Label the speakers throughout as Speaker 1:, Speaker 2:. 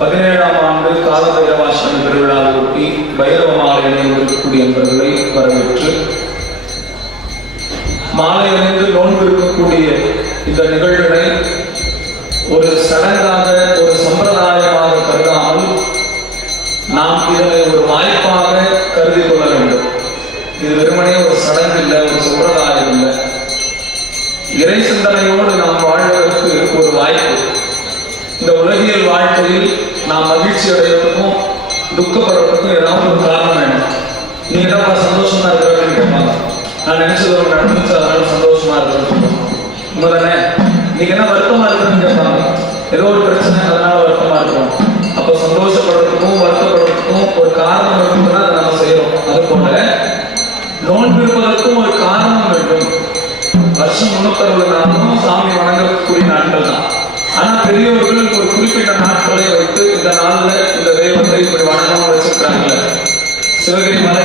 Speaker 1: பதினேழாம் ஆண்டு கால பைரவாசன திருவிழாவை ஒட்டி பைரவ மாலை அணிந்திருக்கக்கூடிய என்பவர்களை வரவேற்று மாலை அணிந்து நோன்பு இருக்கக்கூடிய இந்த நிகழ்வினை ஒரு சடங்காக நீ சந்தோஷமா இருக்கிறவங்க கேட்பாங்க நான் நினைச்சது ஒரு நடந்துச்சு அதனால சந்தோஷமா இருக்கிறேன்னு சொல்லுவாங்க உண்மைதானே? நீங்க என்ன வருத்தமா இருக்குன்னு கேட்பாங்க ஏதோ ஒரு பிரச்சனை அதனால வருத்தமா இருக்கிறோம் அப்ப சந்தோஷப்படுறதுக்கும் வருத்தப்படுறதுக்கும் ஒரு காரணம் இருக்குன்னா அதை நம்ம செய்யறோம். அது போல நோன்பு இருப்பதற்கும் ஒரு காரணம் வேண்டும். வருஷம் முன்னூத்தறுபது நாளும் சாமி வணங்கக்கூடிய நாட்கள் தான். ஆனா பெரியவர்கள் ஒரு குறிப்பிட்ட நாட்களை வைத்து இந்த நாள்ல இந்த தெய்வத்தை இப்படி வணங்கமா வச்சிருக்காங்கல்ல சிவகிரி மலை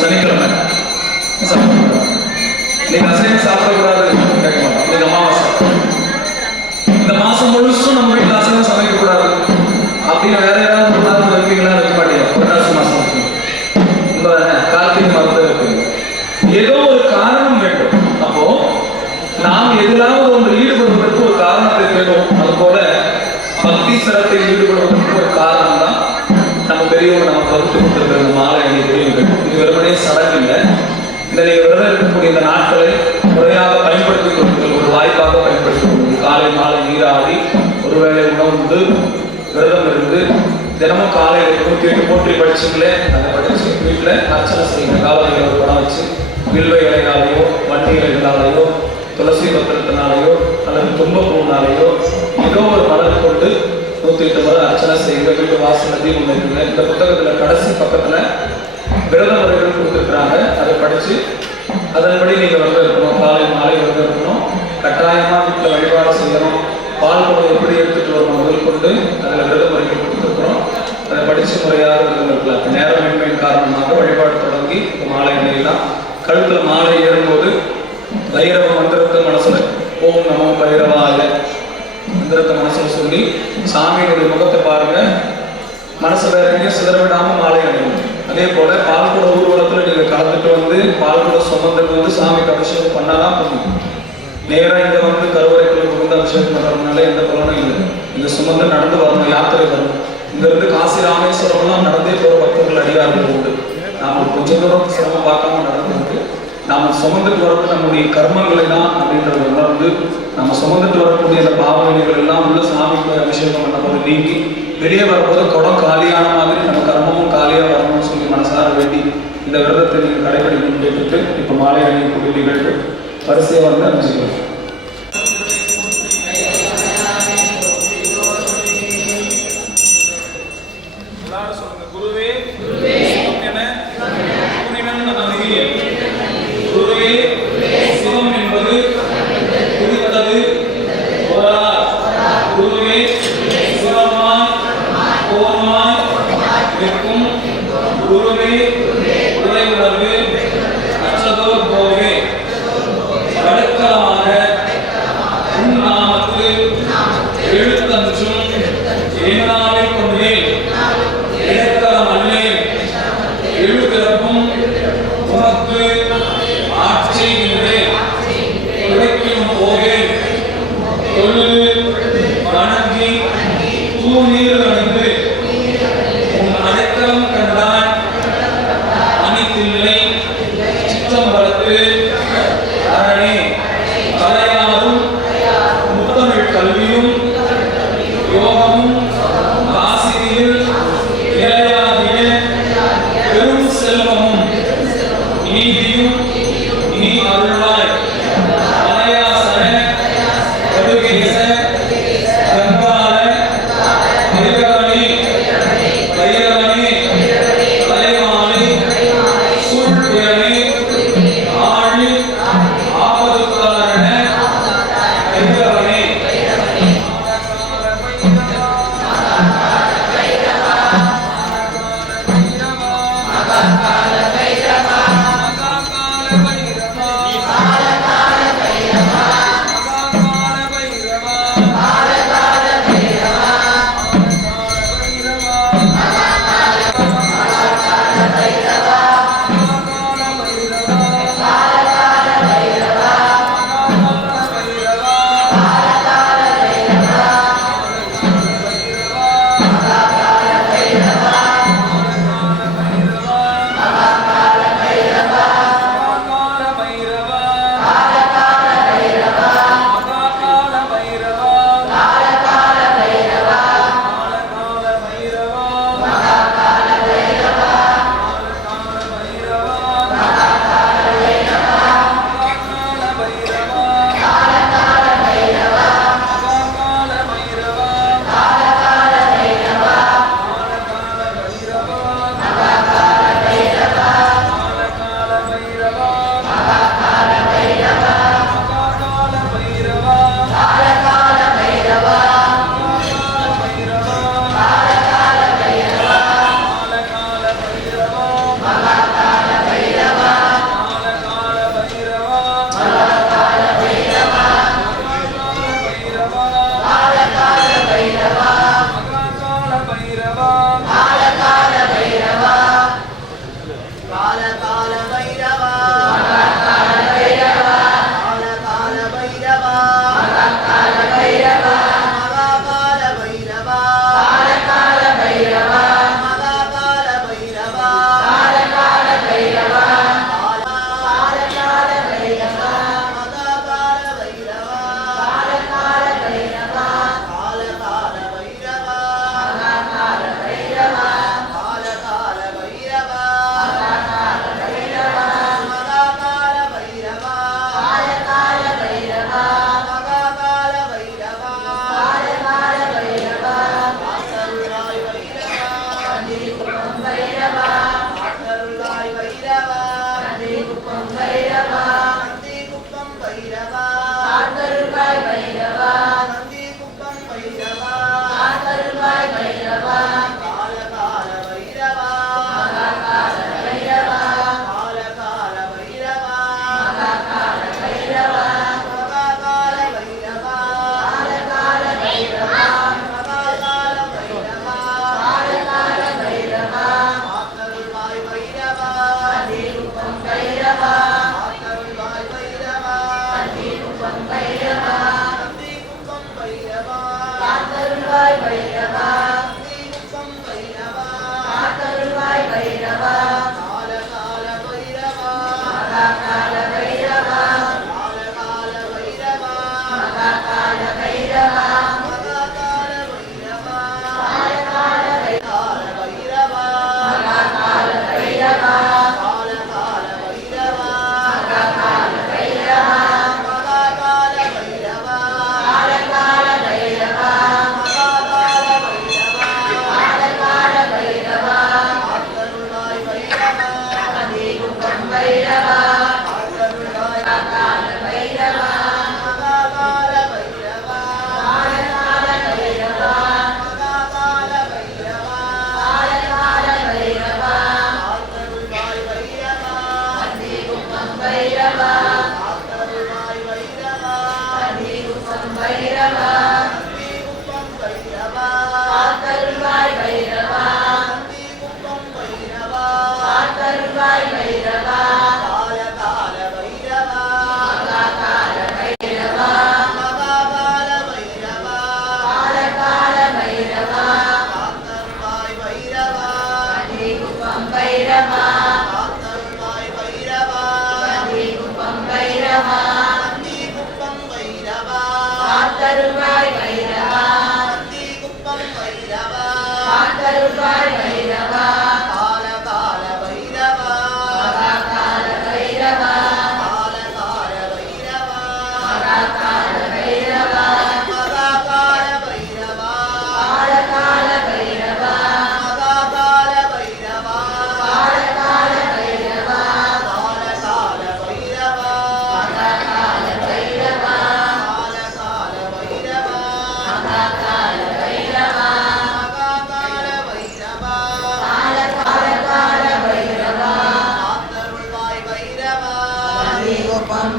Speaker 1: இன்னைக்கு சனிக்கிழமை அசைவம் சாப்பிடக்கூடாது கேட்க மாட்டோம் இன்னைக்கு அமாவாசை. இந்த மாசம் முழுசும் நம்ம வீட்டுல அசைவம் சமைக்க அப்படின்னு வேற யாராவது ஒரு வைப்பீங்களா? வைக்க மாட்டீங்க புரட்டாசி மாசம் இந்த கார்த்திகை மாதத்தை ஏதோ ஒரு காரணம் வேண்டும். அப்போ நாம் எதிலாவது ஒன்று ஈடுபடுவதற்கு ஒரு காரணத்தை தேடும் அது போல பக்தி சிரத்தில் ஈடுபடுவதற்கு இந்த விரதம் இருக்கக்கூடிய இந்த நாட்களை முறையாக பயன்படுத்திக் கொள்ளுங்கள் ஒரு வாய்ப்பாக பயன்படுத்திக் கொள்ளுங்கள் காலை மாலை நீராடி ஒருவேளை உணவு விரதம் இருந்து தினமும் காலை நூற்றி எட்டு போற்றி படிச்சுங்களே அதை படிச்சு வீட்டில் அர்ச்சனை செய்யுங்க. காலையில் ஒரு படம் வச்சு வில்வை இலைகளாலேயோ வண்டி இலைகளாலேயோ துளசி பத்திரத்தினாலேயோ அல்லது தும்பப்பூனாலேயோ ஏதோ ஒரு மலர் கொண்டு நூற்றி எட்டு முறை அர்ச்சனை செய்யுங்க. வீட்டு வாசல் தீபம் இருக்குங்க இந்த புத்தகத்தில் கடைசி பக்கத்தில் விரத முறைகள் கொடுத்துருக்குறாங்க. அதை படித்து அதன்படி நீங்கள் வந்து இருக்கணும். காலை மாலை வந்து இருக்கணும். கட்டாயமாக வீட்டில் வழிபாடு செய்யணும். பால் குடம் எப்படி எடுத்துகிட்டு வரணும் முதல் கொண்டு அதில் விரத முறைகள் கொடுத்துருக்குறோம். அதை படித்து முறையாக இருந்திருக்கலாம் இருக்கலாம் நேரமின்மையின் காரணமாக வழிபாடு தொடங்கி மாலை நிலையெல்லாம் கழுத்தில் மாலை ஏறும்போது பைரவ மந்திரத்தை மனசில் ஓம் நமோ பைரவாக மந்திரத்தை மனசில் சொல்லி சாமியினுடைய முகத்தை பாருங்க. மனசு வேற எங்கேயும் சிதற மாலை அணியும் அதே போல பால்குட ஊர்வலத்துல நீங்க கலந்துட்டு வந்து பால்குட சுமந்துட்டு வந்து சாமிக்கு அபிஷேகம் பண்ணாதான் போதும் நேரா இங்க வந்து கருவறைக்குள்ள புகுந்து அபிஷேகம் பண்றதுனால எந்த பலனும் இல்லை. இந்த சுமந்து நடந்து வரணும் யாத்திரை வரணும். இங்க இருந்து காசி ராமேஸ்வரம்லாம் நடந்தே போற பக்தர்கள் அடியார்கள் உண்டு. நாம கொஞ்ச தூரம் சிரமம் பார்க்காம நடந்து நாம் நாம சுமந்துட்டு வரது நம்முடைய கர்மங்களை தான் அப்படின்றத உணர்ந்து நம்ம சுமந்துட்டு வரக்கூடிய அந்த பாவனைகள் எல்லாம் உள்ள சாமிக்கு அபிஷேகம் பண்ண போது நீங்கி வெளியே வரும்போது குடம் காலியான மாதிரி நம்ம கர்மமும் காலியா வரணும்னு சொல்லி மனசார வேண்டி இந்த விரதத்தை நீங்கள் கடைபிடிக்கும் கேட்டுட்டு இப்போ மாலை அணியக்கூடிய நிகழ்வு வரிசையாக வந்து அமைச்சுக்கிறோம் رب
Speaker 2: பைரவா.
Speaker 3: ஆத்தருளாய் பைரவா. குப்பம்